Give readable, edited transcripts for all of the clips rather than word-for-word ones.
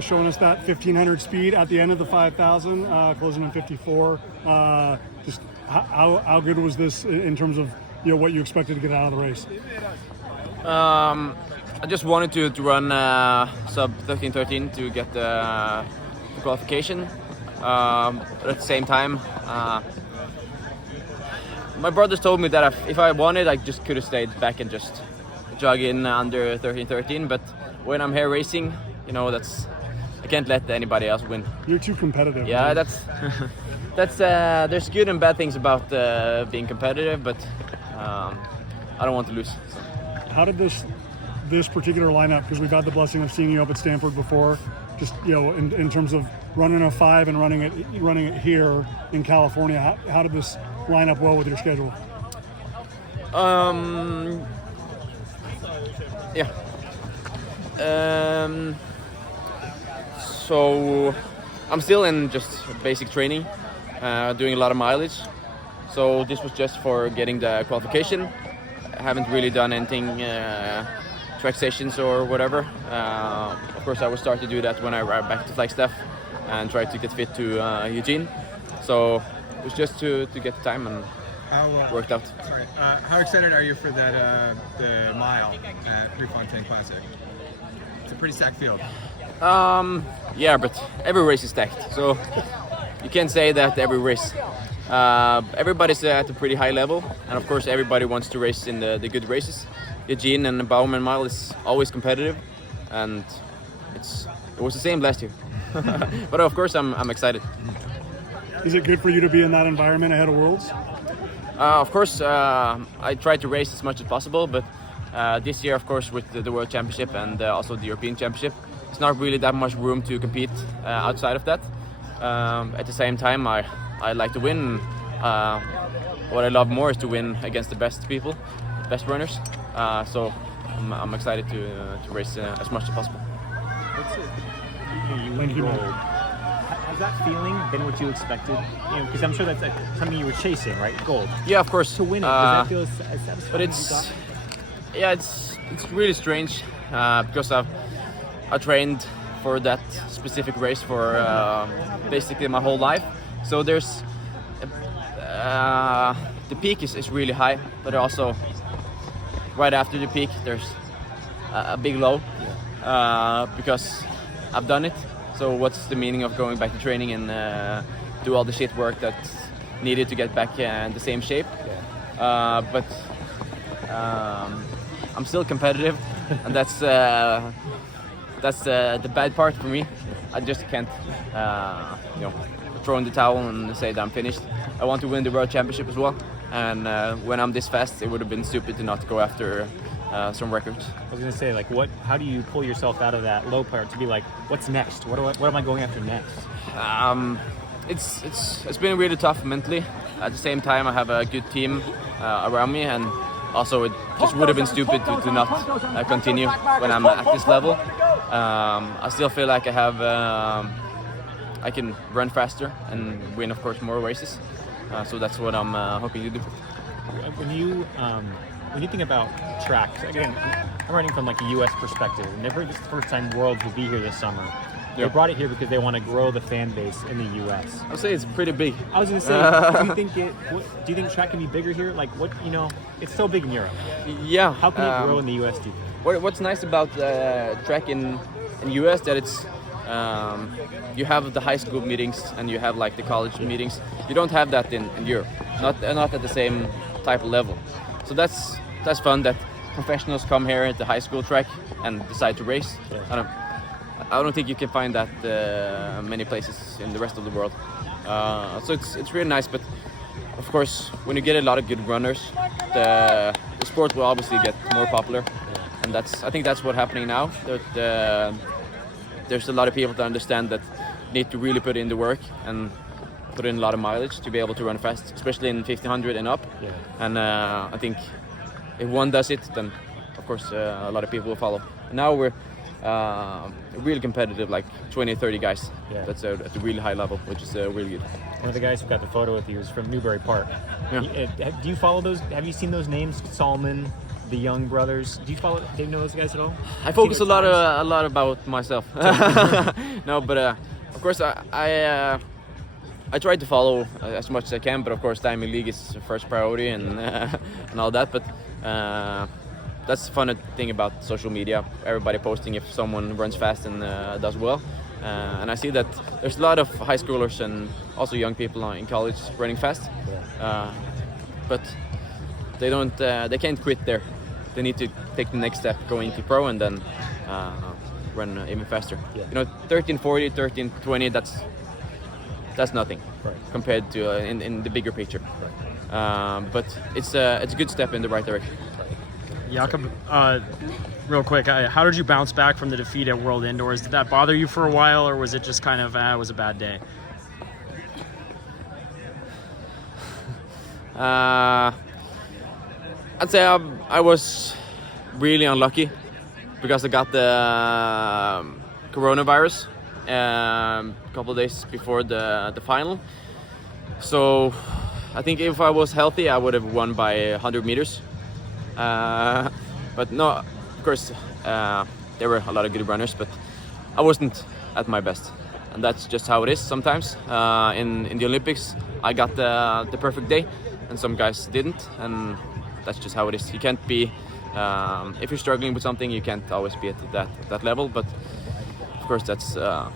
Showing us that 1500 speed at the end of the 5000, closing in 54. Just how good was this in terms of what you expected to get out of the race? I just wanted to run sub 13:13 to get the qualification. But at the same time, my brothers told me that if I wanted, I just could have stayed back and just jog in under 13:13. But when I'm here racing, I can't let anybody else win. You're too competitive. Yeah, man. that's there's good and bad things about being competitive, but I don't want to lose. So. How did this particular lineup? Because we've had the blessing of seeing you up at Stanford before. Just in terms of running a 5 and running it here in California. How did this line up well with your schedule? Yeah. So I'm still in just basic training, doing a lot of mileage. So this was just for getting the qualification. I haven't really done anything, track sessions or whatever. Of course, I will start to do that when I arrive back to Flagstaff and try to get fit to Eugene. So it was just to get the time and worked out. Sorry, how excited are you for that the mile at Prefontaine Classic? It's a pretty stacked field. Yeah, but every race is stacked, so you can't say that every race. Everybody's at a pretty high level, and of course everybody wants to race in the good races. Eugene and the Bauman Mile is always competitive, and it was the same last year. But of course I'm excited. Is it good for you to be in that environment ahead of Worlds? Of course, I try to race as much as possible, but this year, of course, with the World Championship and also the European Championship, it's not really that much room to compete outside of that. At the same time, I like to win. What I love more is to win against the best people, best runners. So I'm excited to race as much as possible. You win gold. Has that feeling been what you expected? Because I'm sure that's something you were chasing, right? Gold. Yeah, of course. To win it, does that feel as satisfying? But it's really strange because I trained for that specific race for basically my whole life. So there's the peak is really high, but also right after the peak there's a big low because I've done it. So what's the meaning of going back to training and do all the shit work that's needed to get back in the same shape? But I'm still competitive, and that's the bad part for me. I just can't, throw in the towel and say that I'm finished. I want to win the World Championship as well, and when I'm this fast, it would have been stupid to not go after some records. I was gonna say, how do you pull yourself out of that low part to be like, what's next? What am I going after next? It's been really tough mentally. At the same time, I have a good team around me, and also it just would have been stupid to not continue when I'm at this level. I still feel like I can run faster and win, of course, more races. So that's what I'm hoping to do. When you think about tracks, again, I'm running from a U.S. perspective. Never this is the first time Worlds will be here this summer. They brought it here because they want to grow the fan base in the U.S. I'll say it's pretty big. I was going to say, do you think track can be bigger here? It's so big in Europe. Yeah. How can it grow in the U.S. do you think? What's nice about track in U.S. that it's you have the high school meetings and you have the college meetings. You don't have that in Europe. Not at the same type of level. So that's fun that professionals come here at the high school track and decide to race. I don't think you can find that many places in the rest of the world. So it's really nice, but of course when you get a lot of good runners, the sport will obviously get more popular, and I think that's what's happening now. There's a lot of people that understand that you need to really put in the work and put in a lot of mileage to be able to run fast, especially in 1500 and up. Yeah. And I think if one does it, then of course a lot of people will follow. And now we're really competitive, 20-30 guys. Yeah. That's at a really high level, which is really good. One of the guys who got the photo with you is from Newbury Park. Yeah. Do you follow those? Have you seen those names? Salman, the young brothers. Do you do you know those guys at all? I focus See a their lot, times? a lot about myself. No, but of course I try to follow as much as I can. But of course, Diamond League is the first priority and and all that. But that's the fun thing about social media. Everybody posting if someone runs fast and does well. And I see that there's a lot of high schoolers and also young people in college running fast. But they don't. They can't quit there. They need to take the next step, go into pro, and then run even faster. Yeah. You know, 13:40, 13:20. That's nothing compared to in the bigger picture. But it's a good step in the right direction. Jakob, real quick, how did you bounce back from the defeat at World Indoors? Did that bother you for a while, or was it just kind of it was a bad day? I'd say I was really unlucky because I got the coronavirus a couple of days before the final. So I think if I was healthy, I would have won by 100 meters. But no, of course, there were a lot of good runners, but I wasn't at my best. And that's just how it is sometimes. In the Olympics, I got the perfect day, and some guys didn't, and that's just how it is. You can't be, if you're struggling with something, you can't always be at that level. But of course, that's not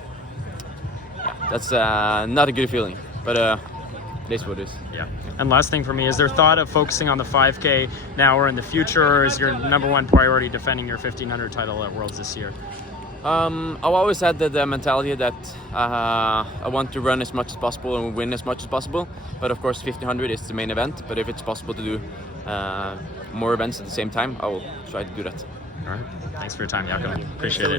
a good feeling. But it is what it is. Yeah. And last thing for me, is there thought of focusing on the 5K now or in the future, or is your number one priority defending your 1500 title at Worlds this year? I've always had the mentality that I want to run as much as possible and win as much as possible. But of course, 1500 is the main event. But if it's possible to do more events at the same time, I will try to do that. All right. Thanks for your time, Jakob. Appreciate it.